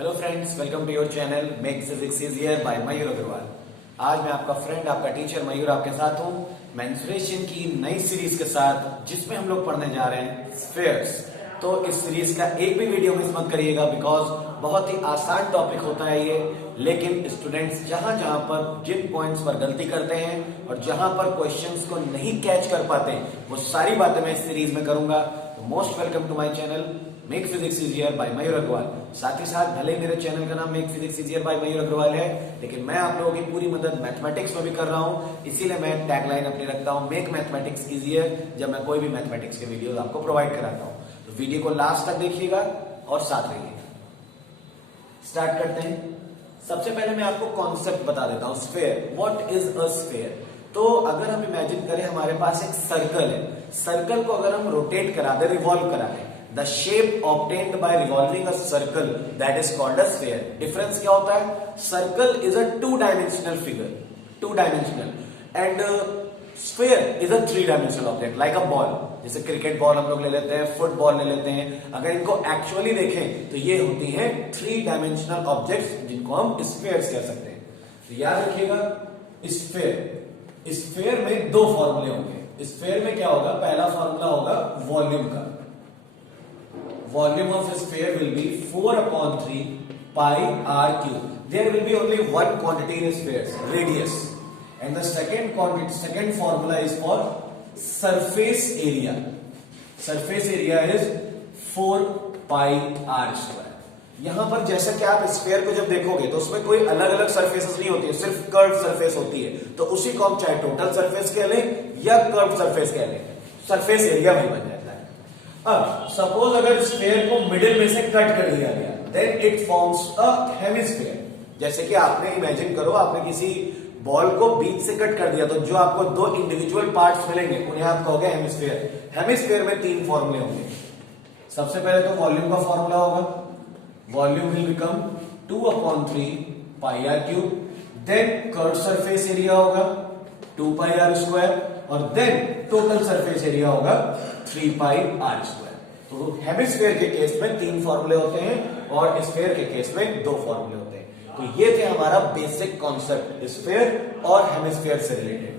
Hello friends, welcome to your channel make physics easier by Mayur Agarwal. आज मैं आपका friend, आपका टीचर मयूर आपके साथ हूँ मेंसुरेशन की नई सीरीज के साथ, जिसमें हम लोग पढ़ने जा रहे हैं स्फीयर्स। तो इस सीरीज का एक भी वीडियो मिस मत करिएगा, बिकॉज बहुत ही आसान टॉपिक होता है ये। लेकिन स्टूडेंट्स जहां जहां पर जिन पॉइंट्स पर गलती करते हैं और जहां पर क्वेश्चंस को नहीं कैच कर पाते, वो सारी बातें मैं इस सीरीज में करूंगा। तो most welcome to my channel make physics easier by Mayur Agarwal. साथ ही साथ भले मेरे चैनल का नाम make physics easier by Mayur Agarwal है, लेकिन मैं आप लोगों की पूरी मदद मैथमेटिक्स में भी कर रहा हूं। इसीलिए मैं टैगलाइन अपनी रखता हूं, मेक मैथमेटिक्स इजियर, जब मैं कोई भी मैथमेटिक्स के वीडियोस आपको प्रोवाइड कराता हूं। तो वीडियो को लास्ट तक देखिएगा और साथ रहिए। स्टार्ट करते हैं। सबसे पहले मैं आपको कॉन्सेप्ट बता देता हूं, sphere. What is a sphere? तो अगर हम इमेजिन करें हमारे पास एक सर्कल है, सर्कल को अगर हम रोटेट करा दे, रिवॉल्व करा दें, the shape obtained by revolving a circle, that is called a sphere. Difference क्या होता है? Circle is a two-dimensional figure, two-dimensional, and sphere is a three-dimensional object, like a ball. जैसे क्रिकेट बॉल हम लोग ले लेते हैं, फुटबॉल ले लेते हैं। अगर इनको एक्चुअली देखें तो ये होती हैं थ्री डायमेंशनल ऑब्जेक्ट्स, जिनको हम स्फीयर्स कह सकते हैं। तो याद रखिएगा, स्फीयर, स्फीयर में दो फॉर्मूले होंगे। स्फीयर में क्या होगा? पहला फॉर्मूला होगा वॉल्यूम का। Volume of a sphere will be 4/3 pi r cube. There will be only one quantity in a sphere, radius, and the second formula is for surface area. Surface area is 4 pi r square. यहां पर जैसा कि आप sphere को जब देखोगे तो उसमें कोई अलग अलग सरफेसेस नहीं होती है, सिर्फ कर्व सरफेस होती है। तो उसी को हम चाहे टोटल सरफेस कह लें या कर्व सरफेस कह लें, सरफेस एरिया वही बन जाता है। अब सपोज अगर स्फीयर को मिडिल में से कट कर दिया गया, then it forms a hemisphere. जैसे कि आपने इमेजिन करो, आपने किसी बॉल को बीच से कट कर दिया, तो जो आपको दो इंडिविजुअल पार्ट्स मिलेंगे उन्हें आप कहोगे हेमिस्फीयर। हेमिस्फीयर में तीन फॉर्मूले होंगे। सबसे पहले तो वॉल्यूम का फॉर्मूला होगा, volume will become 2/3 pi are cube. Then curve surface area होगा 2 पाई आर स्क्वायर, और देन टोटल सरफेस एरिया होगा 3 पाई आर स्क्वायर। तो हेमिस्फीयर के केस में तीन फॉर्मूले होते हैं और स्फीयर के केस में दो फॉर्मूले होते हैं। तो ये थे हमारा बेसिक कॉन्सेप्ट स्फीयर और हेमिस्फीयर से रिलेटेड।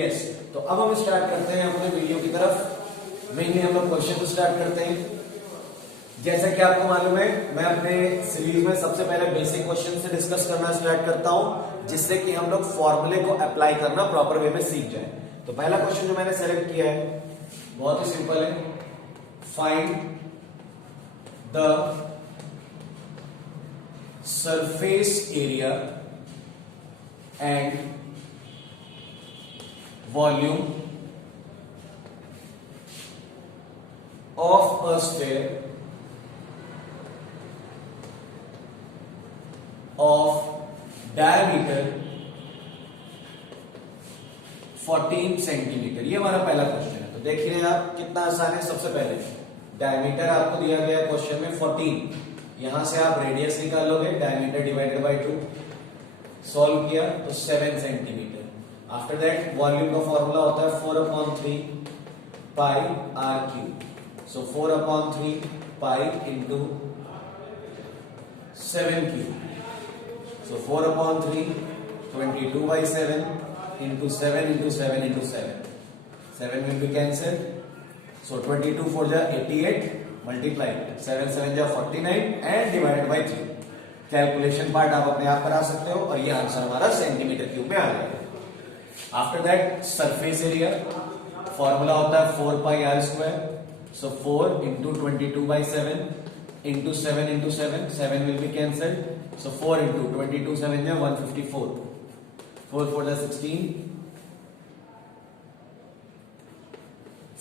यस, तो अब हम स्टार्ट करते हैं अपने वीडियो की तरफ। मेनली हम लोग क्वेश्चन को स्टार्ट करते हैं। जैसा कि आपको मालूम है, मैं अपने सीरीज में सबसे पहले बेसिक क्वेश्चन से डिस्कस करना स्टार्ट करता हूं, जिससे कि हम लोग फॉर्मूले को अप्लाई करना प्रॉपर वे में सीख जाए। तो पहला क्वेश्चन जो मैंने सेलेक्ट किया है बहुत ही सिंपल है। Find the surface area and volume of a sphere of diameter 14 centimetre. ये हमारा पहला क्वेश्चन है। तो देखिए आप, कितना आसान है। सबसे पहले डायमीटर आपको दिया गया है क्वेश्चन में 14, यहां से आप रेडियस निकाल लोगे, डायमीटर डिवाइडेड बाय 2। सॉल्व किया तो 7 सेंटीमीटर। आफ्टर दैट वॉल्यूम का फॉर्मूला होता है 4/3 pi are cube. So 4/3 pi into 7 cube. So 4/3 22/7 into 7 into 7 into 7. 7 will be cancelled. So 22 4 जा 88, multiplied 7 7 जा 49 and divided by 3. Calculation part आप अपने आप करा सकते हो और ये आंसर हमारा सेंटीमीटर क्यूब में आ जाएगा। After that surface area formula होता है 4 pi are square. So 4 into 22/7 into 7 into 7, 7 will be cancelled. So 4 into 22 7 is 154. 4 4 is 16.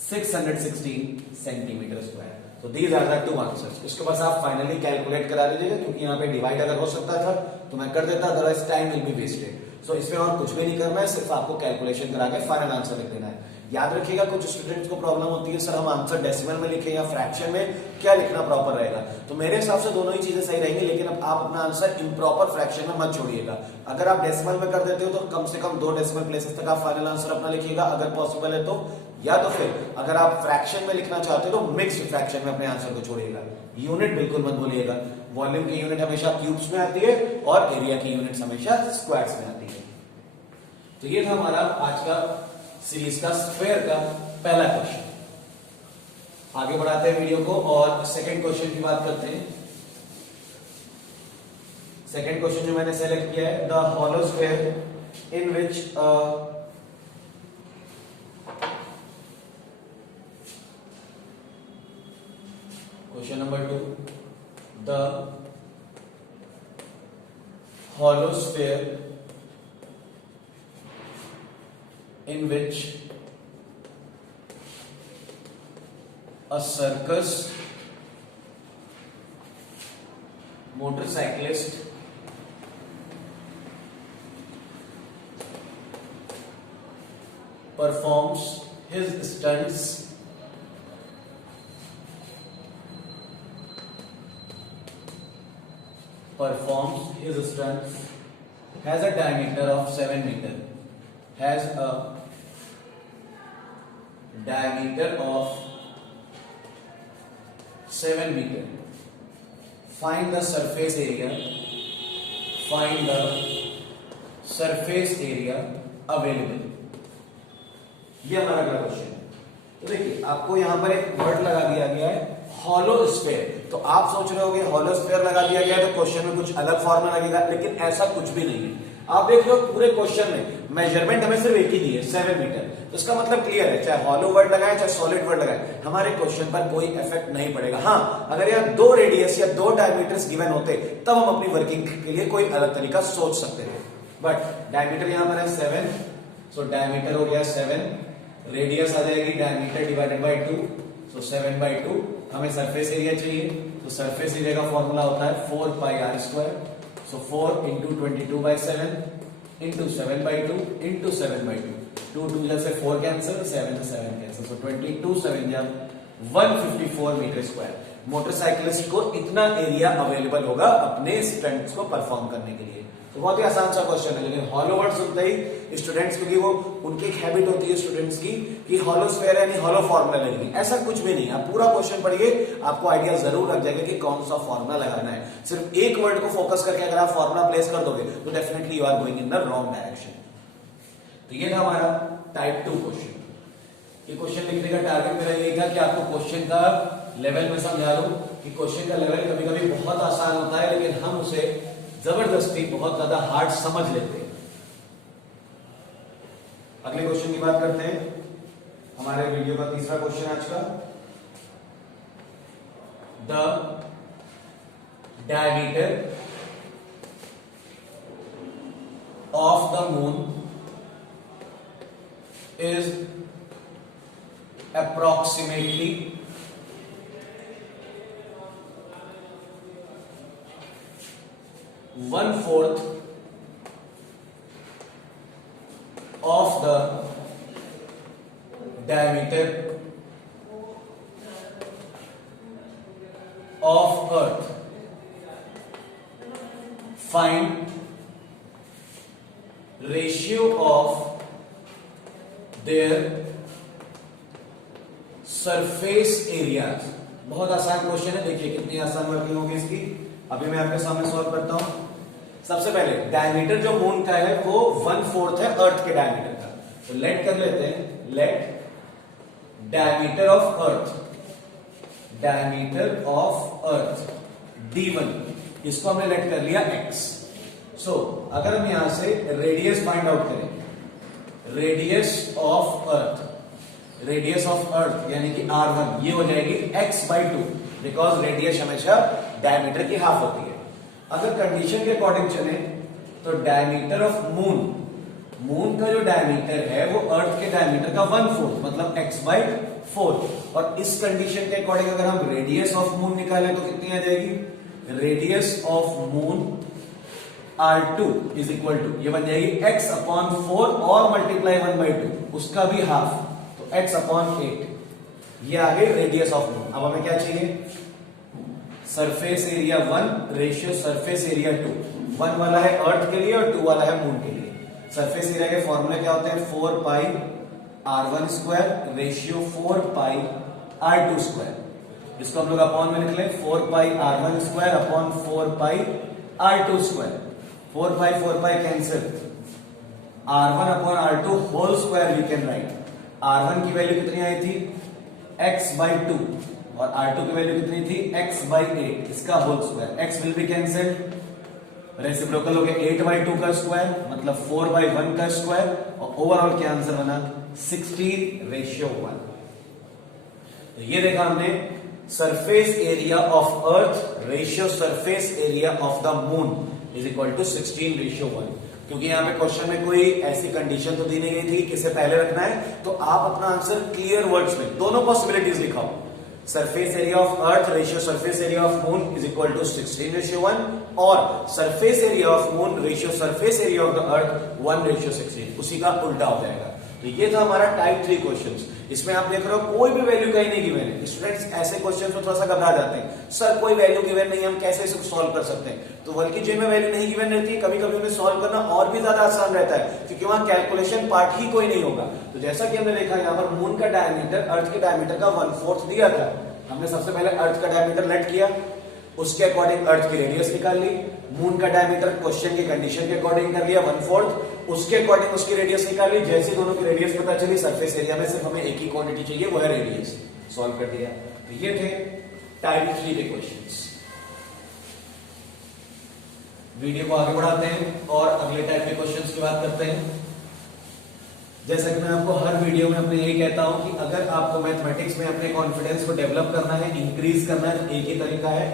616 centimetre square. तो these are the two answers. इसके बाद आप फाइनली कैलकुलेट करा लीजिएगा, क्योंकि यहाँ पे डिवाइड अगर हो सकता था तो मैं कर देता, otherwise time will be wasted. So इसमें और कुछ भी नहीं करना है, सिर्फ आपको कैलकुलेशन करा के फाइनल आंसर लिख देना है। याद रखिएगा, कुछ स्टूडेंट्स को प्रॉब्लम होती है, सर हम आंसर डेसिमल में लिखें या फ्रैक्शन में, क्या लिखना प्रॉपर रहेगा? तो मेरे हिसाब से दोनों ही चीजें सही रहेंगी, लेकिन अब आप अपना आंसर इम्प्रॉपर फ्रैक्शन में मत छोड़िएगा। अगर आप डेसिमल में कर देते हो तो कम से कम 2 डेसिमल प्लेसेस तक आप फाइनल आंसर अपना लिखिएगा, अगर पॉसिबल है तो या तो फिर अगर आप फ्रैक्शन में लिखना चाहते हो तो मिक्स्ड फ्रैक्शन में अपने आंसर को छोड़िएगा। यूनिट बिल्कुल मत भूलिएगा। वॉल्यूम की यूनिट हमेशा क्यूब्स में आती है और एरिया की यूनिट हमेशा स्क्वायर्स में आती है। तो ये था हमारा आज का सीरीज का स्फीयर का पहला क्वेश्चन। आगे बढ़ाते हैं वीडियो को और सेकंड क्वेश्चन की बात करते हैं। सेकंड क्वेश्चन जो मैंने सेलेक्ट किया है, the hollow sphere in which question number 2, the hollow sphere in which a circus motorcyclist performs his stunts has a diameter of 7 meter, has a diameter of 7 meter. Find the surface area, find the surface area available. ये हमारा अगला question है। तो देखिए आपको यहां पर एक वर्ड लगा दिया गया है हॉलो स्फीयर। तो आप सोच रहे होगे हॉलो स्फीयर लगा दिया गया है तो क्वेश्चन में कुछ अलग फॉर्मूला लगेगा, लेकिन ऐसा कुछ भी नहीं है। आप देख लो पूरे क्वेश्चन में मेजरमेंट हमें सिर्फ एक ही दी है 7 मीटर, तो इसका मतलब क्लियर है, चाहे हॉलो वर्ड लगाए चाहे सॉलिड वर्ड लगाए हमारे क्वेश्चन पर कोई इफेक्ट नहीं पड़ेगा। हाँ, अगर यहाँ 2 रेडियस या 2 डायमीटर्स गिवन होते तब हम अपनी वर्किंग के लिए कोई अलग तरीका सोच सकते थे, बट डायमीटर यहाँ पर है 7, सो डायमीटर हो गया 7, रेडियस आ जाएगी डायमीटर डिवाइडेड बाई 2, सो 7/2। हमें सरफेस एरिया चाहिए, तो सरफेस एरिया का फॉर्मूला होता है 4πr², सो 4 इंटू 22/7 इंटू 7/2 इंटू 7/2, 2 2 से 4 कैंसिल, 7 से 7 कैंसिल, सो 22 7 जा 154 मीटर स्क्वायर। मोटरसाइकिलिस्ट को इतना एरिया अवेलेबल होगा अपने स्टंट्स को परफॉर्म करने के लिए। तो बहुत ही आसान सा क्वेश्चन है, लेकिन हॉलो वर्ड सुनते ही स्टूडेंट्स, क्योंकि वो उनकी एक हैबिट होती है स्टूडेंट्स की कि हॉलो स्फीयर यानी हॉलो फॉर्मूला लगेगी, ऐसा कुछ भी नहीं। आप पूरा क्वेश्चन पढ़िए, आपको आइडिया जरूर लग जाएगा कि कौन सा फॉर्मूला लगाना है। सिर्फ एक वर्ड को फोकस करके अगर आप फॉर्मूला प्लेस कर दोगे तो definitely you are going in the wrong direction. तो ये था हमारा टाइप 2 क्वेश्चन। ये क्वेश्चन लिखने का टारगेट मेरा यही था कि आपको क्वेश्चन का लेवल में समझा दूं कि क्वेश्चन का लेवल कभी कभी बहुत आसान होता है, लेकिन हम उसे जबरदस्ती बहुत ज्यादा हार्ड समझ लेते हैं। अगले क्वेश्चन की बात करते हैं, हमारे वीडियो का तीसरा क्वेश्चन आज का, the diameter of the moon is approximately 1/4 of the diameter of Earth. Find ratio of their surface areas. बहुत आसान क्वेश्चन है, देखिए कितनी आसान वर्किंग होगी इसकी। अभी मैं आपके सामने सॉल्व करता हूं। सबसे पहले डायमीटर जो मून का है वो 1/4 है अर्थ के डायमीटर का, तो लेट कर लेते हैं, let diameter of earth, diameter of earth d1, इसको हमने लेट कर लिया x। सो अगर हम यहां से रेडियस फाइंड आउट करें, radius of earth, radius of earth यानी कि r1, ये हो जाएगी x/2, बिकॉज रेडियस हमेशा डायमीटर की हाफ होती है। अगर कंडीशन के अकॉर्डिंग चले तो डायमीटर ऑफ मून, मून का जो डायमीटर है वो अर्थ के डायमीटर का 1/4 मतलब x/4, और इस कंडीशन के अकॉर्डिंग अगर हम रेडियस ऑफ मून निकालें तो कितनी आ जाएगी, radius of moon r2 is equal to, ये बन जाएगी x/4 और मल्टीप्लाई 1/2, उसका भी हाफ, x/8, ये आ गई रेडियस ऑफ मून। अब हमें क्या चाहिए, surface area 1 ratio surface area 2। 1 वाला है अर्थ के लिए और 2 वाला है मून के लिए। सरफेस एरिया के फॉर्मूले क्या होते हैं, 4πr², R1 square ratio 4 pi R2 square, इसको हम लोग अपॉन में लिख लें 4 pi R1 square upon 4 pi R2 square. 4 pi cancel, R1 upon R2 whole square you can write. R1 की वैल्यू कितनी आई थी x/2 और R2 की वैल्यू कितनी थी x/8, इसका whole square. x will be cancelled, reciprocal हो गया 8/2 का स्क्वायर मतलब 4/1 का स्क्वायर, और ओवरऑल क्या आंसर बना 16:1। तो ये देखा हमने surface area of earth ratio surface area of the moon is equal to 16:1। क्योंकि यहां पे क्वेश्चन में कोई ऐसी कंडीशन तो दी नहीं गई थी किसे पहले रखना है, तो आप अपना आंसर क्लियर वर्ड्स में दोनों पॉसिबिलिटीज लिखाओ। Surface area of earth ratio surface area of moon is equal to 16:1 और surface area of moon ratio surface area of the earth 1:16, उसी का उल्टा हो जाएगा। तो ये था हमारा टाइप 3 क्वेश्चंस। इसमें आप देख रहे हो कोई भी वैल्यू कहीं नहीं गिवन है। स्टूडेंट्स ऐसे क्वेश्चन में थोड़ा सा घबरा जाते हैं, सर कोई वैल्यू गिवन नहीं, हम कैसे इसको सॉल्व कर सकते हैं। तो बल्कि जिनमें वैल्यू नहीं गिवन रहती है कभी कभी उन्हें सॉल्व करना और भी ज्यादा आसान रहता है, क्योंकि वहां कैलकुलेशन पार्ट ही कोई नहीं होगा। तो जैसा कि हमने देखा यहाँ पर मून का डायमीटर अर्थ के डायमीटर का 1/4 दिया था। हमने सबसे पहले अर्थ का डायमीटर लेट किया, उसके अकॉर्डिंग अर्थ की रेडियस निकाल ली। मून का डायमीटर क्वेश्चन की कंडीशन के अकॉर्डिंग कर लिया 1/4, उसके अकॉर्डिंग उसकी रेडियस निकाल ली। जैसे दोनों की रेडियस पता चली, सरफेस एरिया में सिर्फ हमें एक ही क्वांटिटी चाहिए, वो है रेडियस, सॉल्व कर दिया। तो ये थे टाइप 3 के क्वेश्चंस। वीडियो को आगे बढ़ाते हैं और अगले टाइप के क्वेश्चंस की बात करते हैं। जैसा कि मैं आपको हर वीडियो में अपने यही कहता हूं कि अगर आपको मैथमेटिक्स में अपने कॉन्फिडेंस को डेवलप करना है, इंक्रीज करना है, तो एक ही तरीका है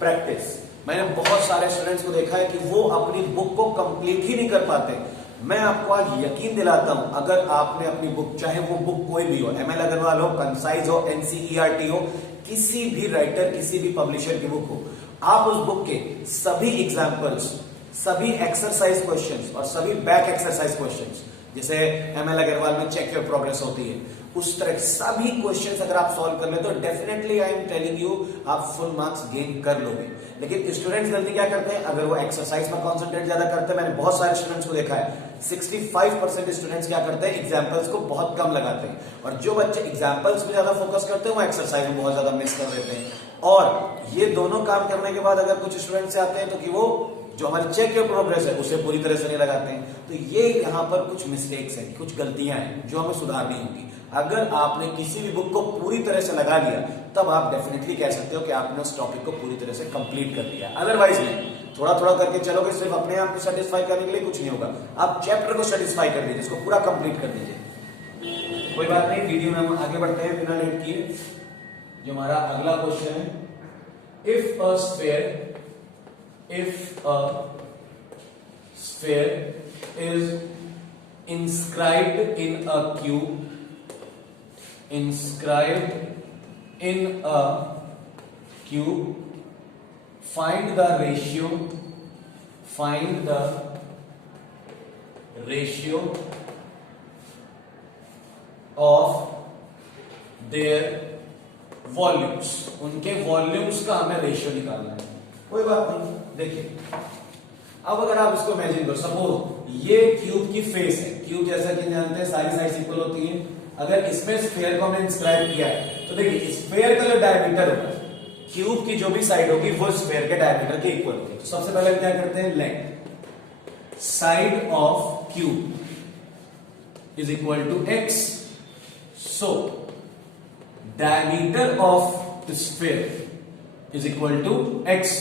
प्रैक्टिस। मैंने बहुत सारे स्टूडेंट्स को देखा है कि वो अपनी बुक को कंप्लीट ही नहीं कर पाते। मैं आपको आज यकीन दिलाता हूं, अगर आपने अपनी बुक, चाहे वो बुक कोई भी हो, ML अग्रवाल हो, कंसाइज हो, NCERT हो, किसी भी राइटर, किसी भी पब्लिशर की बुक हो, आप उस बुक के सभी एग्जाम्पल्स, सभी एक्सरसाइज क्वेश्चंस और सभी बैक एक्सरसाइज क्वेश्चंस, जैसे ML अग्रवाल में चेक योर प्रोग्रेस होती है, उस तरह सभी क्वेश्चंस अगर आप सॉल्व कर ले तो definitely I am telling you आप फुल मार्क्स गेन कर लोगे। लेकिन स्टूडेंट्स गलती क्या करते हैं, अगर वो एक्सरसाइज पर कॉन्सेंट्रेट ज्यादा करते हैं, मैंने बहुत सारे स्टूडेंट्स को देखा है 65% स्टूडेंट्स क्या करते हैं, एग्जाम्पल्स को बहुत कम लगाते हैं, और जो बच्चे एग्जाम्पल्स पे ज्यादा फोकस करते हैं वो एक्सरसाइज में बहुत ज्यादा मिस कर देते हैं। और ये दोनों काम करने के बाद अगर कुछ स्टूडेंट्स आते हैं तो कि वो जो हमारी चेक योर प्रोग्रेस है उसे पूरी तरह से नहीं लगाते हैं। तो ये यहाँ पर कुछ मिस्टेक्स हैं, कुछ गलतियां हैं जो हमें सुधारनी होगी। अगर आपने किसी भी बुक को पूरी तरह से लगा लिया तब आप डेफिनेटली कह सकते हो कि आपने उस टॉपिक को पूरी तरह से कंप्लीट कर लिया। अदरवाइज नहीं, थोड़ा थोड़ा करके चलोगे, सिर्फ अपने आप को सेटिस्फाई करने के लिए कुछ नहीं होगा। आप चैप्टर को सेटिस्फाई कर दीजिए, इसको पूरा कंप्लीट कर दीजिए। कोई बात नहीं, वीडियो में हम आगे बढ़ते हैं बिना लेट किए। जो हमारा अगला क्वेश्चन है, if a sphere is inscribed in a cube, find the ratio of their volumes, उनके वॉल्यूम्स का हमें रेशियो निकालना है। कोई बात नहीं, देखिए अब अगर आप इसको इमेजिन करो, सपोज ये क्यूब की फेस है। क्यूब जैसा कि जानते हैं सारी साइड्स इक्वल होती है। अगर इसमें स्फीयर को हमने इंस्क्राइब किया है तो देखिए स्फीयर का जो डायमीटर होगा, क्यूब की जो भी साइड होगी वो स्फीयर के डायमीटर के इक्वल होगी। तो सबसे पहले क्या करते हैं, let side of cube is equal to x, so diameter of the sphere is equal to x,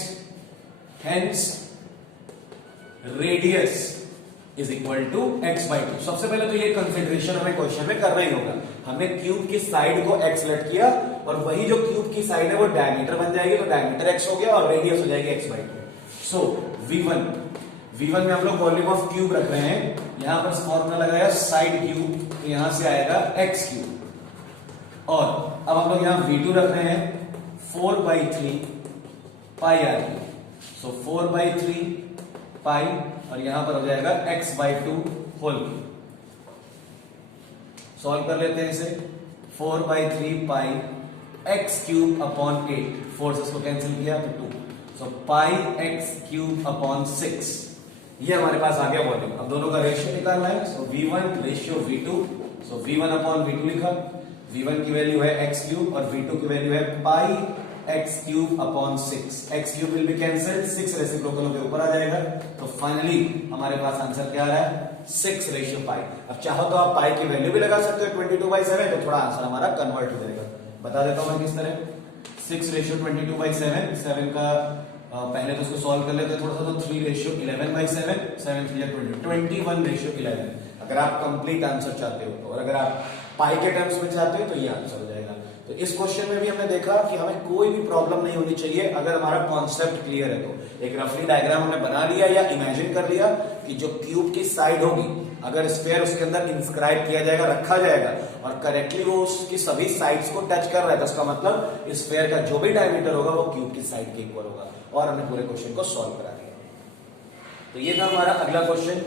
hence radius is equal to x/2। सबसे पहले तो ये कंसिडरेशन हमें क्वेश्चन में करना ही होगा। हमने क्यूब की साइड को x लेट किया और वही जो क्यूब की साइड है वो डायमीटर बन जाएगी, तो डायमीटर x हो गया और रेडियस हो जाएगी x/2। सो v1 में हम लोग वॉल्यूम ऑफ क्यूब रख रहे हैं, यहां पर फॉर्मूला लगाया साइड क्यूब, तो यहां से आएगा x क्यूब। और अब हम लोग यहां v2 रख रहे हैं 4/3 पाई आर क्यूब, सो 4/3 पाई और यहां पर हो जाएगा x/2 होल क्यूब। सॉल्व कर लेते हैं इसे, 4/3 पाई x क्यूब अपॉन 8, 4 से इसको कैंसिल किया तो 2, सो पाई x क्यूब अपॉन 6। ये हमारे पास आ गया वॉल्यूम। अब दोनों का रेशियो निकालना है, सो v1 रेशियो v2 सो v1 अपॉन v2 लिखा, v1 की वैल्यू है x क्यूब और v2 की वैल्यू है पाई x cube upon 6। x cube will be cancelled, 6 reciprocal होकर ऊपर आ जाएगा, तो फाइनली हमारे पास आंसर क्या आ रहा है 6 रेशियो पाई। अब चाहो तो आप पाई की वैल्यू भी लगा सकते हो 22/7, तो थोड़ा आंसर हमारा कन्वर्ट हो जाएगा। बता देता हूं मैं किस तरह। 6 रेशियो 22/7, 7 का पहले तो उसको सॉल्व कर लेते हैं थोड़ा सा, तो 3 रेशियो 11/7, 7 3 20, 21 रेशियो 11 अगर आप कंप्लीट आंसर चाहते हो तो, और अगर आप पाई के टर्म्स में चाहते हो तो ये आंसर हो जाएगा। तो इस क्वेश्चन में भी हमने देखा कि हमें कोई भी प्रॉब्लम नहीं होनी चाहिए अगर हमारा कॉन्सेप्ट क्लियर है। तो एक रफली डायग्राम हमने बना लिया या इमेजिन कर लिया कि जो क्यूब की साइड होगी, अगर स्फीयर उसके अंदर इंस्क्राइब किया जाएगा, रखा जाएगा और करेक्टली वो उसकी सभी साइड्स को टच कर रहा है, तो इसका मतलब स्फीयर का जो भी डायमीटर होगा वो क्यूब की साइड के इक्वल होगा। और हमने पूरे क्वेश्चन को सॉल्व करा दिया। तो ये था हमारा अगला क्वेश्चन।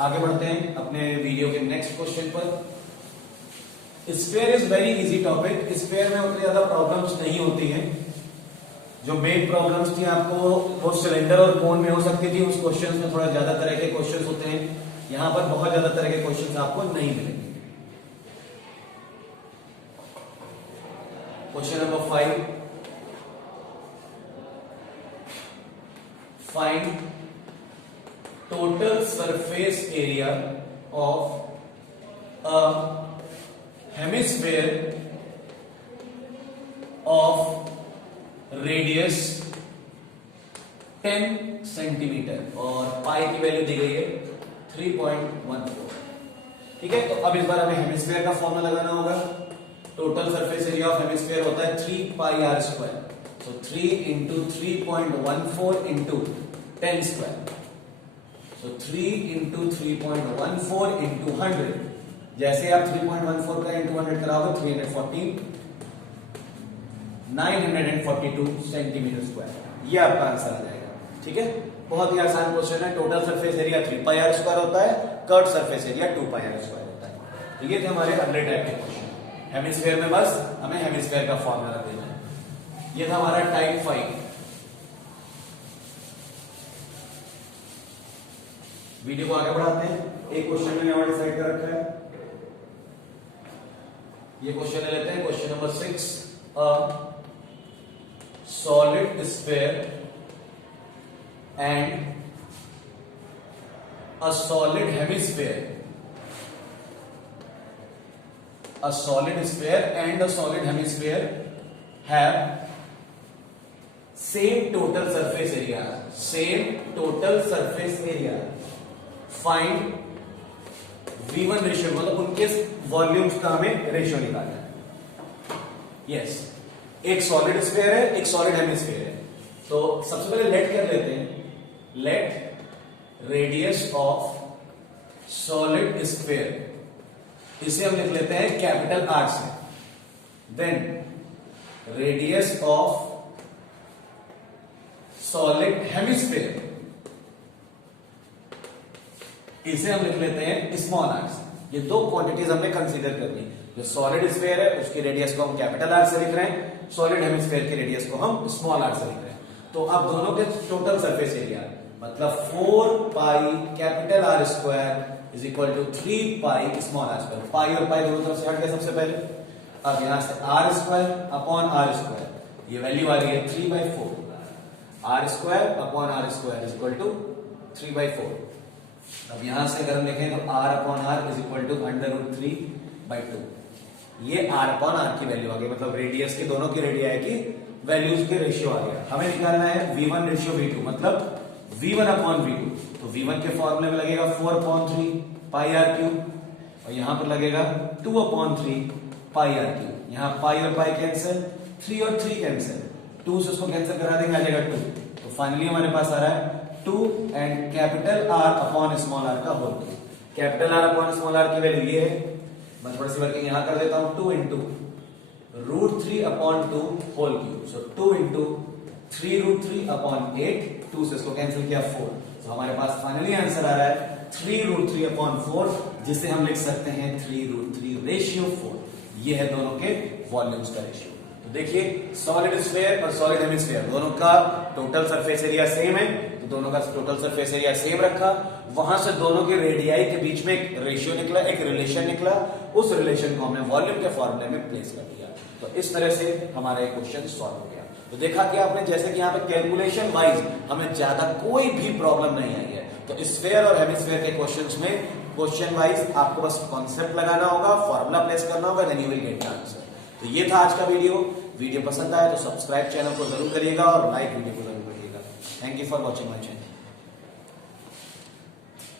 आगे बढ़ते हैं अपने वीडियो के नेक्स्ट क्वेश्चन पर। Sphere is very easy topic. Sphere में उतनी ज्यादा प्रॉब्लम्स नहीं होती हैं। जो मेन प्रॉब्लम्स थी आपको वो सिलेंडर और कोन में हो सकती थी, उस क्वेश्चन में थोड़ा ज्यादा तरह के क्वेश्चन होते हैं। यहां पर बहुत ज्यादा तरह के क्वेश्चन आपको नहीं मिलेंगे। Question number 5, find total surface area of a hemisphere of radius 10 centimetre और पाई की वैल्यू दी गई है 3.14। ठीक है, तो अब इस बार हमें हेमिस्फीयर का फॉर्मूला लगाना होगा। Total surface area of hemisphere होता है 3 पाई आर स्क्वायर, तो 3 into 3.14 into 10 square, so 3 into 3.14 into 100। जैसे आप 3.14 का इंटू 100 कराओगे 314, 942 सेंटीमीटर स्क्वायर, ये आपका आंसर आ जाएगा। ठीक है, बहुत ही आसान क्वेश्चन है। Total surface area 3 pi are square होता है, curve surface area 2 pi are square होता है। तो ये थे हमारे अगले टाइप के क्वेश्चन। हेमिस्फीयर में बस हमें हेमिस्फीयर का फॉर्मूला देना है। ये था हमारा टाइप 5। वीडियो को आगे बढ़ाते हैं। एक क्वेश्चन मैंने और डिसाइड कर रखा है। ये क्वेश्चन ले लेते हैं, question number 6। A solid sphere and a solid hemisphere, a solid sphere and a solid hemisphere have same total surface area, same total surface area, find v1 ratio, मतलब उनके वॉल्यूम्स का हमें रेशियो निकालना है। Yes, एक solid sphere है, एक solid hemisphere है। तो सबसे पहले लेट कर लेते हैं। Let radius of solid sphere, इसे हम लिख लेते हैं कैपिटल आर से। Then radius of solid hemisphere, इसे हम लिख लेते हैं स्मॉल आर से। ये दो क्वांटिटीज हमने कंसीडर करनी। जो सॉलिड स्फीयर है उसकी रेडियस को हम कैपिटल आर से लिख रहे हैं, सॉलिड हेमिस्फीयर की रेडियस को हम स्मॉल आर से लिख रहे हैं। तो अब दोनों के टोटल सरफेस एरिया मतलब 4 pi capital R square is equal to 3 pi small R square. Pi और पाई दोनों तरफ से हट गया सबसे पहले। अब यहां से R square upon R square, ये वैल्यू आ रही है 3/4। R square upon R square is equal to 3/4। अब यहां से अगर हम देखें तो R upon R is equal to √3/2। ये आर अपॉन आर की वैल्यू आ गई, मतलब रेडियस के दोनों की रेडियाई की वैल्यूज के रेशियो आ गया। हमें निकालना है v1 रेशियो v2, मतलब v1 अपॉन v2। तो v1 के फॉर्मूले में लगेगा 4/3 पाई आर क्यूब और यहां पर लगेगा 2/3 पाई आर क्यूब। यहां पाई और पाई कैंसिल, 3 और 3 कैंसिल, 2 से उसको कैंसिल करा देंगे, आ जाएगा 2। तो फाइनली हमारे पास आ रहा है 2 and capital R upon small R का whole cube. Capital R upon small R की वैल्यू ये है, मैं थोड़ी सी वर्किंग यहां कर देता हूं, 2 इंटू √3/2 होल क्यूब। सो 2 इंटू 3√3 अपॉन 8, 2 से इसको कैंसिल किया 4। तो हमारे पास फाइनली आंसर आ रहा है 3√3/4, जिसे हम लिख सकते हैं 3√3 रेशियो 4। ये है दोनों के वॉल्यूम्स का रेशियो। तो देखिए सॉलिड स्फीयर और सॉलिड हेमिस्फीयर दोनों का टोटल सरफेस एरिया सेम है, तो दोनों का टोटल सरफेस एरिया सेम रखा। वहां से दोनों के रेडियाई के बीच में एक रेशियो निकला, एक रिलेशन निकला, उस रिलेशन को हमने वॉल्यूम के फॉर्मूले में प्लेस कर दिया। तो इस तरह से हमारा एक क्वेश्चन सॉल्व हो गया। तो देखा कि आपने जैसे कि यहाँ पे कैलकुलेशन वाइज हमें ज्यादा कोई भी प्रॉब्लम नहीं आई है। तो स्फीयर और हेमिस्फीयर के क्वेश्चंस में क्वेश्चन वाइज आपको बस कॉन्सेप्ट लगाना होगा, फॉर्मूला प्लेस करना होगा, then you will get the answer. तो ये था आज का वीडियो पसंद आया तो सब्सक्राइब चैनल को जरूर करिएगा और लाइक वीडियो को जरूर करिएगा। Thank you for watching my channel.